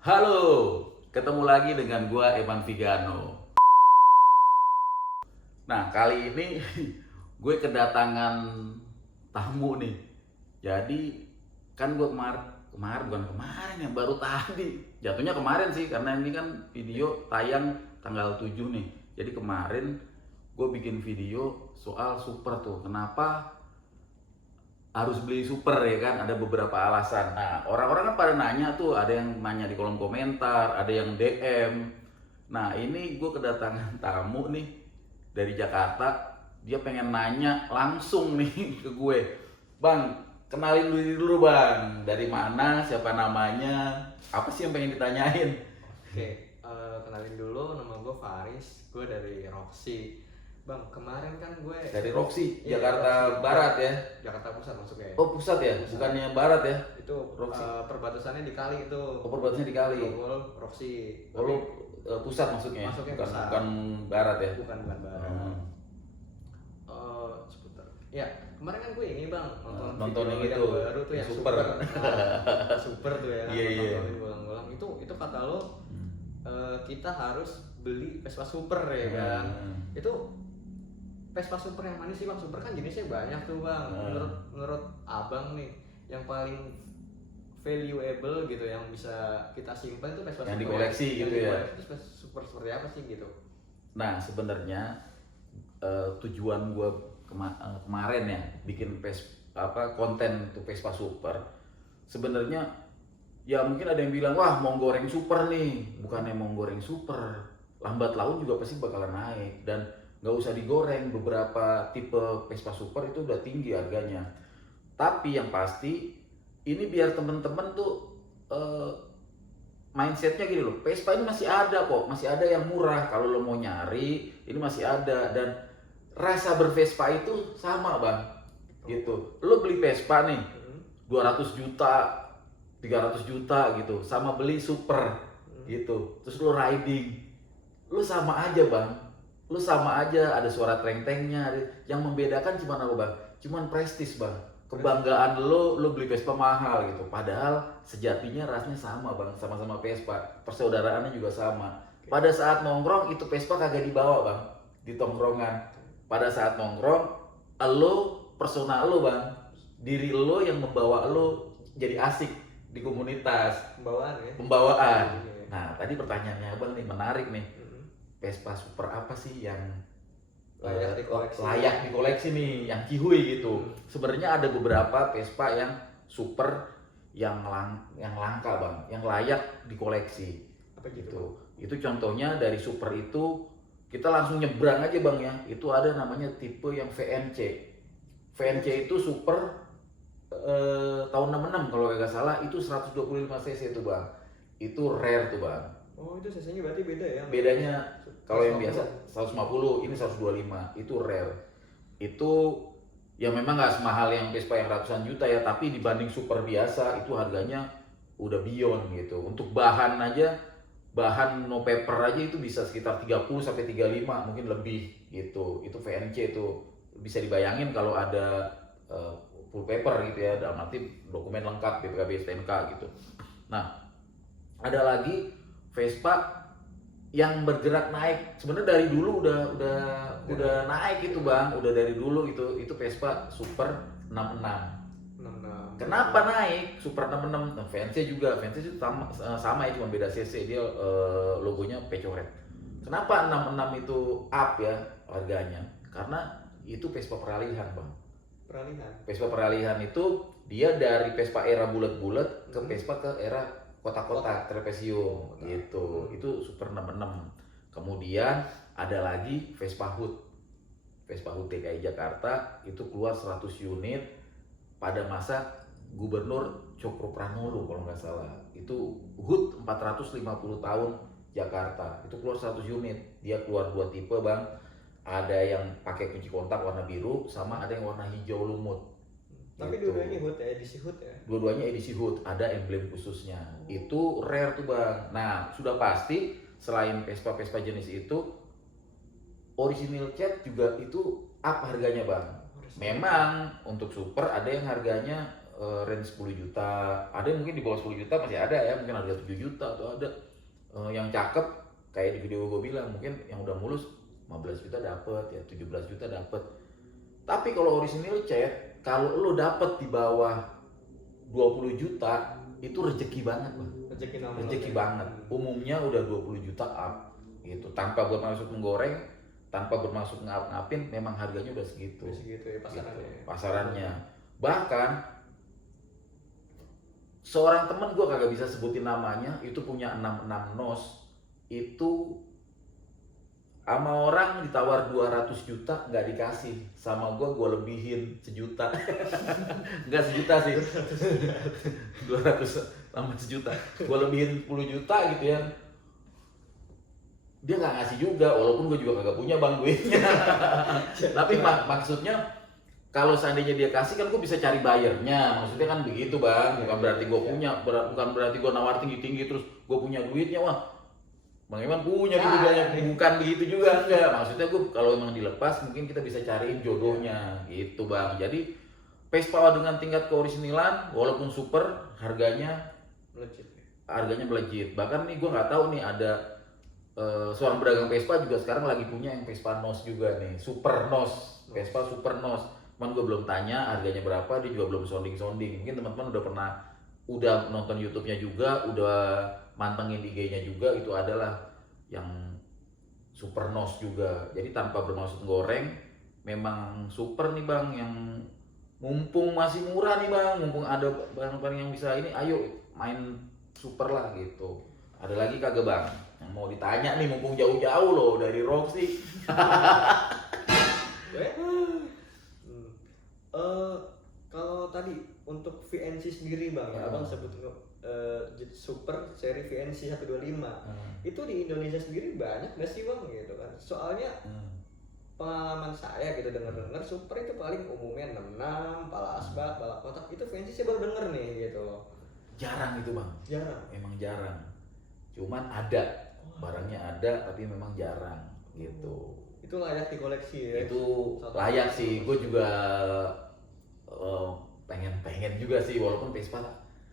Halo, ketemu lagi dengan gua Evan Vigano. Nah, kali ini gue kedatangan tamu nih. Jadi kan gue bukan kemarin ya, baru tadi. Jatuhnya kemarin sih karena ini kan video tayang tanggal 7 nih. Jadi kemarin gue bikin video soal super tuh. Kenapa harus beli super ya kan, ada beberapa alasan. Nah, orang-orang kan pada nanya tuh, ada yang nanya di kolom komentar, ada yang DM. Nah, ini gue kedatangan tamu nih dari Jakarta. Dia pengen nanya langsung nih ke gue, Bang, kenalin diri dulu Bang, dari mana, siapa namanya, apa sih yang pengen ditanyain? Oke, kenalin dulu, nama gue Faris, gue dari Roxy. Bang, kemarin kan gue Dari Roxy, Iya, Jakarta Roxy. Barat ya? Jakarta Pusat masuknya. Oh, pusat ya? Pusat. Bukannya barat ya? Itu Roxy. perbatasannya di Kali itu. Oh, perbatasannya di Kali. Grogol, Roxy. Oh, lu pusat maksudnya? Masuknya bukan, pusat. bukan barat ya? Bukan barat. Sebentar. Ya, kemarin kan gue ini bang Nonton video yang yang itu, baru tuh yang yang super. super tuh ya. Iya, iya. Nontonin ulang-ulang. Itu kata lo kita harus beli Vespa Super ya kan. Itu Vespa Super yang mana sih bang? Super kan jenisnya banyak tuh bang. Menurut abang nih, yang paling valuable gitu, yang bisa kita simpan tuh Vespa Yang Super dikoleksi gitu ya? Itu Vespa Super seperti apa sih gitu? Nah, sebenarnya tujuan gue kemarin ya bikin konten untuk Vespa Super, sebenarnya ya mungkin ada yang bilang, wah mau goreng super nih. Bukannya mau goreng super, lambat laun juga pasti bakalan naik, dan nggak usah digoreng. Beberapa tipe Vespa Super itu udah tinggi harganya, tapi yang pasti ini biar temen-temen tuh mindsetnya gini loh, Vespa ini masih ada kok, masih ada yang murah. Kalau lo mau nyari, ini masih ada, dan rasa bervespa itu sama bang, gitu. Lo beli Vespa nih 200 juta, 300 juta gitu, sama beli super gitu, terus lo riding, lo sama aja bang, lo sama aja, ada suara treng-trengnya. Yang membedakan cuma apa bang? Cuman prestis bang, kebanggaan lo beli Vespa mahal gitu, padahal sejatinya rasanya sama bang, sama-sama Vespa, persaudaraannya juga sama. Pada saat nongkrong itu Vespa kagak dibawa bang di tongkrongan. Pada saat nongkrong, lo personal lo bang, diri lo yang membawa lo jadi asik di komunitas. Pembawaan. Nah, tadi pertanyaannya abang nih menarik nih. Vespa Super apa sih yang layak dikoleksi nih, yang kihui gitu? Sebenarnya ada beberapa Vespa yang super, yang langka bang, yang layak dikoleksi. Apa gitu? Itu contohnya dari super itu kita langsung nyebrang aja bang ya. Itu ada namanya tipe yang VNC. VNC itu super tahun 66 kalau nggak salah, itu 125 cc tuh bang. Itu rare tuh bang. Oh, itu cc-nya berarti beda ya? Bedanya kalau yang biasa 150, ini 125, itu rare. Itu ya memang nggak semahal yang Vespa yang ratusan juta ya, tapi dibanding super biasa itu harganya udah beyond gitu. Untuk bahan aja, bahan no paper aja itu bisa sekitar 30 sampai 35, mungkin lebih gitu. Itu VNC itu bisa dibayangin kalau ada full paper gitu ya, dalam arti dokumen lengkap BPKB STNK gitu. Nah, ada lagi Vespa yang bergerak naik. Sebenarnya dari dulu udah naik itu bang, udah dari dulu itu Vespa Super 66. Kenapa naik Super 66? Nah, VNC juga, VNC itu sama ya, cuma beda cc, dia logonya pecoret. Kenapa 66 itu up ya harganya? Karena itu Vespa peralihan bang. Vespa peralihan itu dia dari Vespa era bulat-bulat ke Vespa ke era kotak-kotak trapesium gitu. Itu Super 66. Kemudian ada lagi Vespa Hood. Vespa Hood DKI Jakarta itu keluar 100 unit pada masa Gubernur Cokro Pranolo kalau nggak salah. Itu Hood 450 tahun Jakarta. Itu keluar 100 unit. Dia keluar dua tipe bang. Ada yang pakai kunci kontak warna biru, sama ada yang warna hijau lumut. Tapi gitu. dua-duanya Hood ya, edisi Hood ya? Dua-duanya edisi Hood, ada emblem khususnya. Itu rare tuh bang. Nah, sudah pasti selain Vespa-Vespa jenis itu, original cat juga itu up harganya bang. Memang untuk super ada yang harganya range 10 juta, ada yang mungkin di bawah 10 juta masih ada ya, mungkin harga 7 juta atau ada yang cakep kayak di video gue bilang, mungkin yang udah mulus 15 juta dapet ya, 17 juta dapet. Tapi kalau original cat, kalau lo dapet di bawah 20 juta itu rezeki banget bang, rezeki banget. Umumnya udah 20 juta up gitu, tanpa bermaksud menggoreng, tanpa bermaksud ngap-ngapin, memang harganya udah segitu. Segitu ya pasarannya. Gitu, pasarannya. Bahkan seorang temen gue kagak bisa sebutin namanya, itu punya 66 nos, itu sama orang ditawar 200 juta nggak dikasih, sama gue lebihin sejuta. Nggak sejuta sih, 200 sama sejuta, gue lebihin 10 juta gitu ya. Dia nggak ngasih juga, walaupun gue juga kagak punya bang duitnya. Tapi maksudnya kalau seandainya dia kasih kan gue bisa cari buyernya, maksudnya kan begitu bang. Bukan berarti gue punya, bukan berarti gue nawar tinggi-tinggi terus gue punya duitnya. Wah Bang Iman punya gitu banyak, bukan begitu juga, enggak. Maksudnya gue kalau emang dilepas mungkin kita bisa cariin jodohnya gitu bang. Jadi Vespa dengan tingkat keorisinilan walaupun super harganya melejit. Bahkan nih gue nggak tahu nih ada seorang pedagang Vespa juga sekarang lagi punya yang Vespa Nos juga nih, Super Nos, Vespa Super Nos. Cuman gue belum tanya harganya berapa, dia juga belum sounding. Mungkin teman-teman udah nonton YouTube-nya juga, udah mantengin IG-nya juga, itu adalah yang Super Nos juga. Jadi tanpa bermaksud goreng, memang super nih bang, yang mumpung masih murah nih bang, mumpung ada barang-barang yang bisa ini, ayo main super lah gitu. Ada lagi kagak bang yang mau ditanya nih, mumpung jauh-jauh loh dari Roxy? Kalau tadi untuk VNC sendiri bang, abang sebut super seri VNC 125, itu di Indonesia sendiri banyak nggak sih bang gitu kan? Soalnya pengalaman saya gitu dengar super itu paling umumnya 66, pala asbak, pala kotak, itu VNC saya baru denger nih gitu loh. Jarang itu bang, emang jarang. Cuman ada, barangnya ada tapi memang jarang gitu. Itu layak dikoleksi ya? Itu layak sih, gue juga pengen juga sih, walaupun Vespa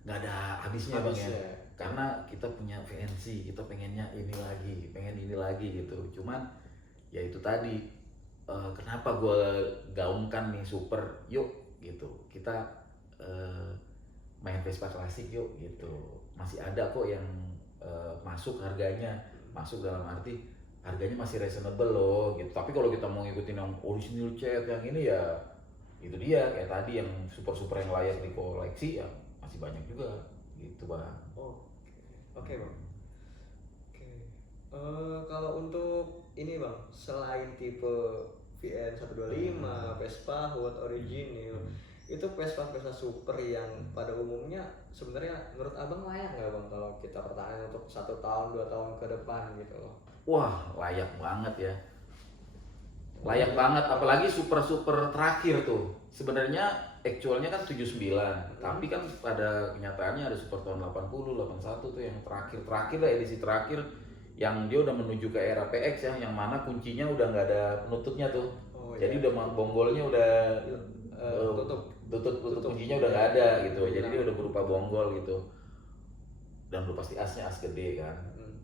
nggak ada habisnya bang ya. Karena kita punya VNC, kita pengennya ini lagi gitu. Cuman ya itu tadi, kenapa gue gaungkan nih super, yuk gitu, kita main Vespa klasik yuk gitu. Masih ada kok yang masuk harganya, masuk dalam arti harganya masih reasonable loh gitu. Tapi kalau kita mau ngikutin yang original cat yang ini ya itu dia, kayak tadi yang super yang layak dikoleksi ya masih banyak juga gitu bang. Oke bang. Kalau untuk ini bang, selain tipe VN 125, Vespa Hot Original, itu Vespa super yang pada umumnya sebenarnya menurut abang layak nggak bang kalau kita pertahankan untuk 1 tahun 2 tahun ke depan gitu loh? Wah layak banget ya, layak banget, apalagi super terakhir tuh. Sebenarnya actualnya kan 79, tapi kan pada kenyataannya ada super tahun 80, 81 tuh yang terakhir lah, edisi terakhir yang dia udah menuju ke era PX ya, yang mana kuncinya udah nggak ada penutupnya tuh. Jadi udah bonggolnya udah tutup kuncinya udah nggak ada gitu. Jadi dia udah berupa bonggol gitu. Dan udah pasti asnya as gede kan.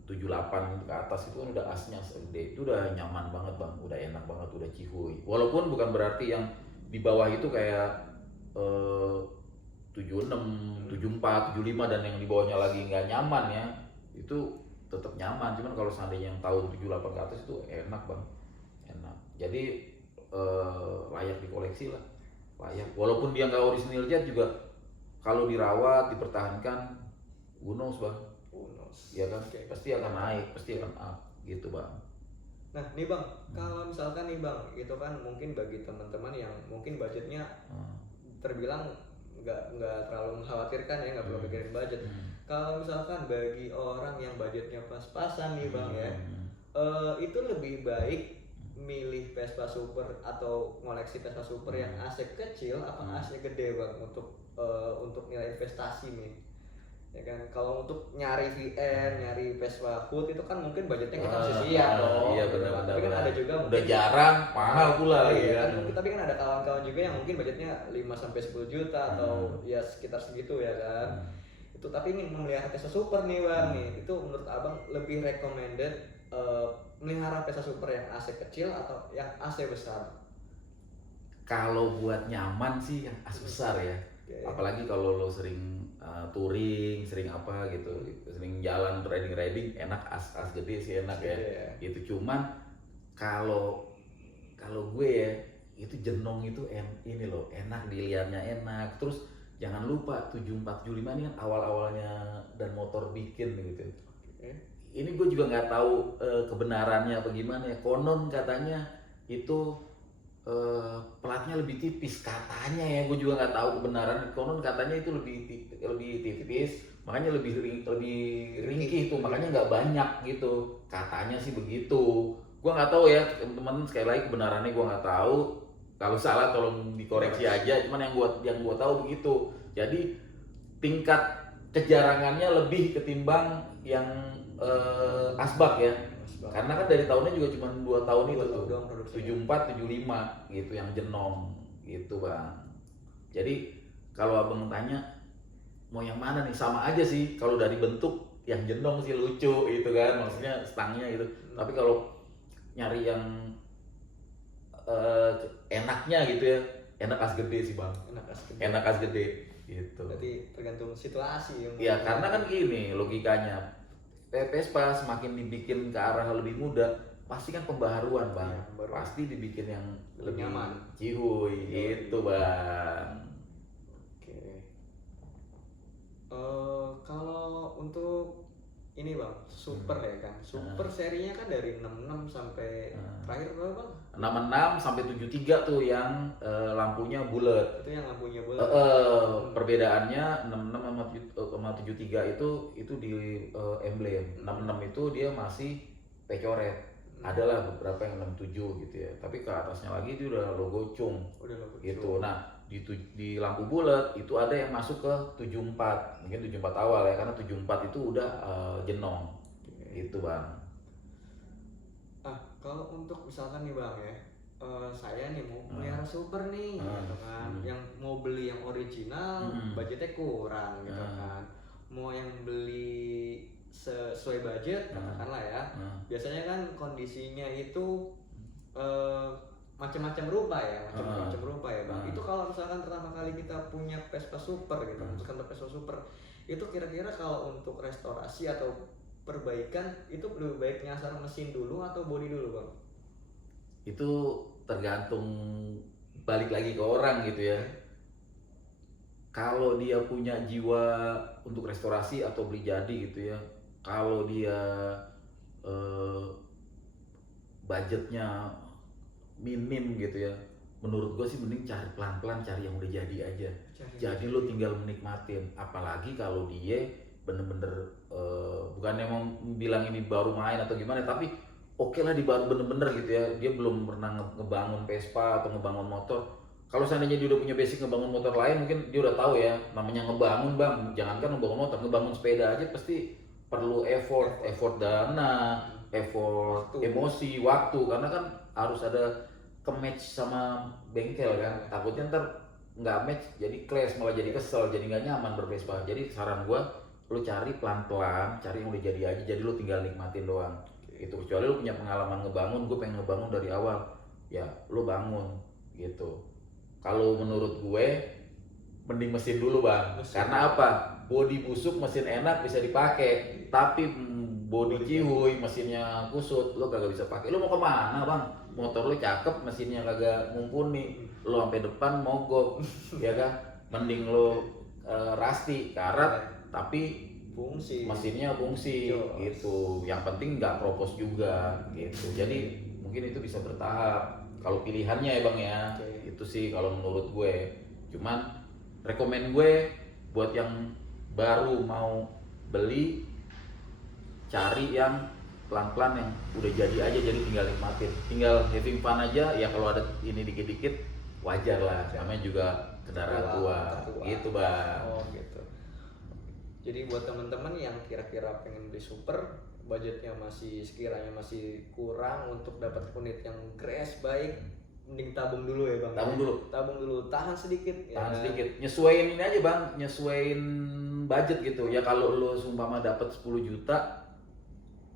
78 ke atas itu kan udah asnya gede, itu udah nyaman banget bang, udah enak banget, udah cihuy. Walaupun bukan berarti yang di bawah itu kayak 76, 74, 75 dan yang di bawahnya lagi nggak nyaman ya, itu tetap nyaman. Cuman kalau seandainya yang tahun 78 ke atas itu enak bang, enak. Jadi layak dikoleksi lah, layak. Walaupun dia nggak original jet juga, kalau dirawat, dipertahankan, who knows bang. Ya kan, pasti akan naik, pasti akan up gitu bang. Nah nih bang, kalau misalkan nih bang, itu kan mungkin bagi teman-teman yang mungkin budgetnya terbilang nggak terlalu mengkhawatirkan ya, nggak perlu mikirin budget. Kalau misalkan bagi orang yang budgetnya pas-pasan nih bang ya, itu lebih baik milih Vespa Super atau ngoleksi Vespa Super yang AC kecil apa AC gede bang untuk nilai investasi nih? ya kan. Kalau untuk nyari VR, nyari Vespa Hood itu kan mungkin budgetnya kita Ah, mesti siap dong. iya gitu kan. benar-benar. Tapi kan ada juga Udah mungkin jarang, mahal pula iya ya. kan. Tapi kan ada kawan-kawan juga yang mungkin budgetnya 5 sampai 10 juta atau ya sekitar segitu ya kan. Itu tapi ingin memelihara Vespa Super nih Bang nih. Itu menurut Abang lebih recommended melihara Vespa Super yang AC kecil atau yang AC besar? Kalau buat nyaman sih yang as besar ya. Oke. Apalagi kalau lo sering touring, sering apa gitu, sering jalan riding enak as gede sih enak ya. Iya. Itu cuman kalau gue ya itu jenong itu ini loh enak dilihatnya enak. Terus jangan lupa 7475 ini kan awal-awalnya dan motor bikin gitu. Oke. Ini gue juga nggak tahu kebenarannya apa gimana ya. Konon katanya itu platnya lebih tipis katanya ya, gue juga nggak tahu kebenaran. Konon katanya itu lebih tipis, makanya lebih ringkih tuh, makanya nggak banyak gitu. Katanya sih begitu. Gue nggak tahu ya teman-teman, sekali lagi kebenarannya gue nggak tahu. Kalau salah tolong dikoreksi aja. Cuman yang gua tahu begitu. Jadi tingkat kejarangannya lebih ketimbang yang asbak ya. Karena kan dari tahunnya juga cuma 2 tahun itu tuh, 74, 75 gitu yang jenong gitu Bang. Jadi kalau abang tanya mau yang mana nih, sama aja sih. Kalau dari bentuk yang jenong sih lucu gitu kan, maksudnya stangnya gitu. Tapi kalau nyari yang enaknya gitu ya, enak as gede sih Bang. Enak as gede gitu. Berarti tergantung situasi Ya karena kan gini logikanya, Vespa semakin dibikin ke arah lebih muda, pasti kan pembaharuan Bang. Iya, pembaharuan. Pasti dibikin yang lebih nyaman. cihuy gitu Bang. Oke. Kalau untuk ini Bang, Super ya kan. Super serinya kan dari 66 sampai terakhir berapa Bang? 66 sampai 73 tuh yang lampunya bulat. Itu yang lampunya bulat. Perbedaannya 66 sama 73 itu di emblem. 66 itu dia masih pecoret. Adalah beberapa yang 67 gitu ya. Tapi ke atasnya lagi itu udah logo cung. Udah logo Gitu. Nah, di lampu bulat itu ada yang masuk ke 74. Mungkin 74 awal ya, karena 74 itu udah jenong. Gitu, Bang. Kalau untuk misalkan nih Bang ya, saya nih mau melihara Super nih, gitu kan. Yang mau beli yang original, budgetnya kurang, gitu kan. Mau yang beli sesuai budget, katakanlah ya. Biasanya kan kondisinya itu macam-macam rupa ya, macam-macam rupa ya Bang. Itu kalau misalkan pertama kali kita punya Vespa Super gitu, misalkan Vespa Super, itu kira-kira kalau untuk restorasi atau perbaikan itu lebih baik nyasar mesin dulu atau bodi dulu Bang? Itu tergantung, balik lagi ke orang gitu ya. Kalau dia punya jiwa untuk restorasi atau beli jadi gitu ya, kalau dia budgetnya minim gitu ya, menurut gue sih mending cari pelan-pelan, cari yang udah jadi aja. Jadi lo tinggal menikmatin. Apalagi kalau dia bener-bener bukannya mau bilang ini baru main atau gimana, tapi oke lah di baru bener-bener gitu ya, dia belum pernah ngebangun Vespa atau ngebangun motor. Kalau seandainya dia udah punya basic ngebangun motor lain, mungkin dia udah tahu ya namanya ngebangun Bang. Jangankan ngebangun motor, ngebangun sepeda aja pasti perlu effort dana, effort emosi, waktu, karena kan harus ada ke-match sama bengkel kan. Takutnya ntar nggak match jadi clash, malah jadi kesel, jadi nggak nyaman bervespa. Jadi saran gua, lu cari pelan-pelan, cari yang udah jadi aja, jadi lu tinggal nikmatin doang. Itu kecuali lu punya pengalaman ngebangun, gue pengen ngebangun dari awal, ya lu bangun gitu. Kalau menurut gue mending mesin dulu Bang. Karena apa? Bodi busuk mesin enak bisa dipakai, tapi bodi cihuy mesinnya kusut lu kagak bisa pakai. Lu mau kemana Bang? Motor lu cakep, mesinnya kagak mumpuni, lu sampai depan mogok, ya kan? Mending lu rasti, karat, tapi fungsi, mesinnya fungsi gitu. Yang penting nggak kropos juga gitu. Jadi mungkin itu bisa bertahap kalau pilihannya ya Bang ya. Itu sih kalau menurut gue. Cuman rekomen gue buat yang baru mau beli, cari yang pelan-pelan, yang udah jadi aja, jadi tinggal nikmatin, tinggal having fun aja ya. Kalau ada ini dikit-dikit wajar lah, namanya juga kendaraan tua gitu Bang. Oh gitu. Jadi buat teman-teman yang kira-kira pengen beli super, budgetnya sekiranya masih kurang untuk dapat unit yang crash baik, mending tabung dulu ya bang. Tabung dulu, tahan sedikit. Sedikit, nyesuaiin ini aja bang, nyesuaiin budget gitu. Ya kalau lo sumpama dapat 10 juta,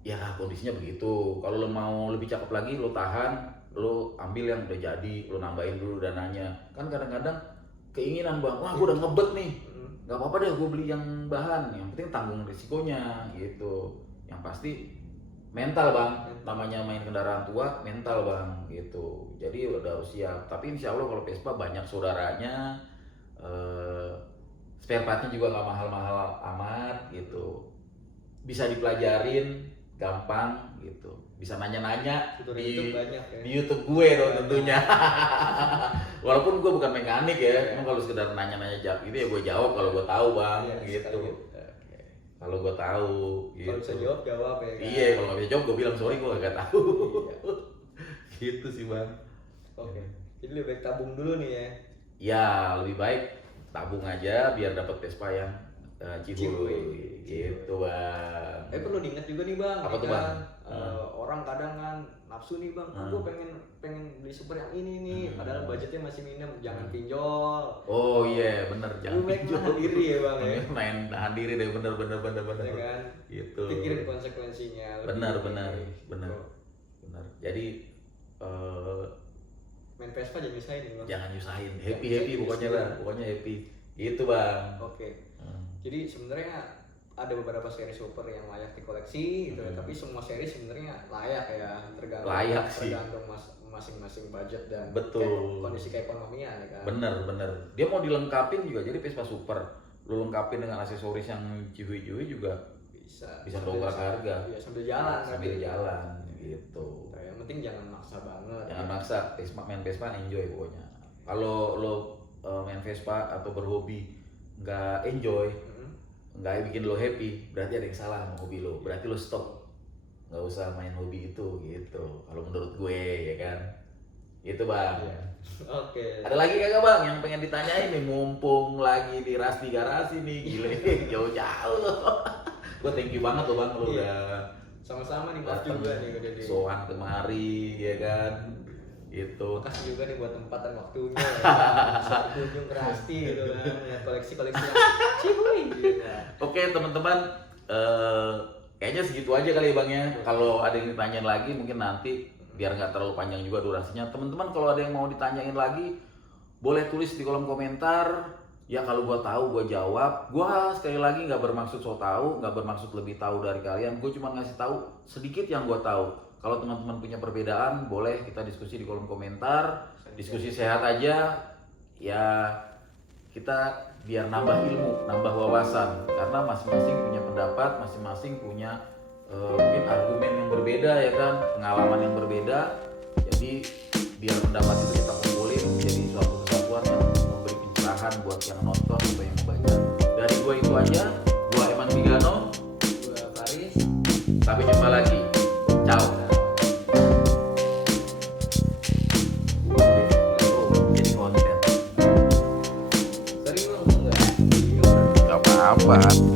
ya kondisinya begitu. Kalau lo mau lebih cakep lagi, lo tahan, lo ambil yang udah jadi, lo nambahin dulu dananya. Kan kadang-kadang keinginan bang, wah gue udah ngebet nih, nggak apa-apa deh gue beli yang bahan, yang penting tanggung risikonya gitu. Yang pasti mental bang, namanya main kendaraan tua, mental bang gitu. Jadi udah harus siap. Tapi insya Allah kalau Vespa banyak saudaranya, spare partnya juga nggak mahal-mahal amat gitu. Bisa dipelajarin, gampang gitu. Bisa nanya-nanya di banyak, ya? Di YouTube gue dong tentunya. Walaupun gue bukan mekanik ya, emang kalau sekedar nanya-nanya jawab gitu ya gue jawab kalau gue tahu bang, gitu. Kalau gue tahu, gitu. Kalau bisa jawab ya kan? Iya, kalau nggak bisa jawab gue bilang sorry gue nggak tahu. Gitu sih bang. Oke, jadi lebih baik tabung dulu nih ya? Ya lebih baik tabung aja biar dapat Vespa yang cihuy, gitu bang. Perlu diingat juga nih bang. Apa tuh bang? Orang kadang kan nafsu nih bang, gue pengen beli super yang ini nih, padahal budgetnya masih minim, jangan pinjol. Oh iya, bener, jangan pinjol. Nahan diri ya bang ya. Nahan diri deh, bener. Ya kan? Gitu. Pikirin konsekuensinya. Benar. Jadi main Vespa jangan nyusahin nih bang. Jangan nyusahin, happy pokoknya lah, pokoknya happy. Gitu bang. Oke. Jadi sebenarnya ada beberapa seri super yang layak dikoleksi gitu, tapi semua seri sebenarnya layak ya, tergantung masing-masing budget dan kondisi keekonomian ya kan. Bener. Dia mau dilengkapin juga jadi Vespa super, lu lengkapin dengan aksesoris yang cihuy juga bisa dongkrak harga. Iya, sambil jalan gitu. Nah, yang penting jangan maksa banget. Jangan maksa, main Vespa enjoy pokoknya. Kalau lo main Vespa atau berhobi nggak enjoy, nggak bikin lo happy, berarti ada yang salah sama hobi lo. Berarti lo stop, nggak usah main hobi itu gitu. Kalau menurut gue ya kan, gitu bang. Oke. Ada lagi kagak bang yang pengen ditanyain nih? Mumpung lagi di Rasti Garasi nih, gile jauh-jauh lo. Gue thank you banget lo bang, lo udah sama-sama nih, maaf juga nih udah di soan kemari ya kan. Itu makasih juga nih buat tempat dan waktunya ya. Bisa kunjung ke Rasti gitu kan, lihat koleksi-koleksi yang cihuy gitu. Oke teman-teman, kayaknya segitu aja kali ya bang ya. Kalau ada yang ditanyain lagi mungkin nanti biar nggak terlalu panjang juga durasinya. Teman-teman kalau ada yang mau ditanyain lagi boleh tulis di kolom komentar. Ya kalau gua tahu gua jawab. Gua sekali lagi nggak bermaksud so tahu, nggak bermaksud lebih tahu dari kalian. Gue cuma ngasih tahu sedikit yang gua tahu. Kalau teman-teman punya perbedaan, boleh kita diskusi di kolom komentar. Diskusi sehat aja, ya kita biar nambah ilmu, nambah wawasan. Karena masing-masing punya pendapat, masing-masing punya mungkin argumen yang berbeda ya kan, pengalaman yang berbeda. Jadi biar pendapat itu kita kumpulin menjadi suatu kesatuan yang memberi pencerahan buat yang nonton atau yang membaca. Dari gua itu aja, gua Eman Vigano, gua Faris. Sampai jumpa lagi. Ciao. Jadi konten. Sering lu enggak? Gak apa-apa.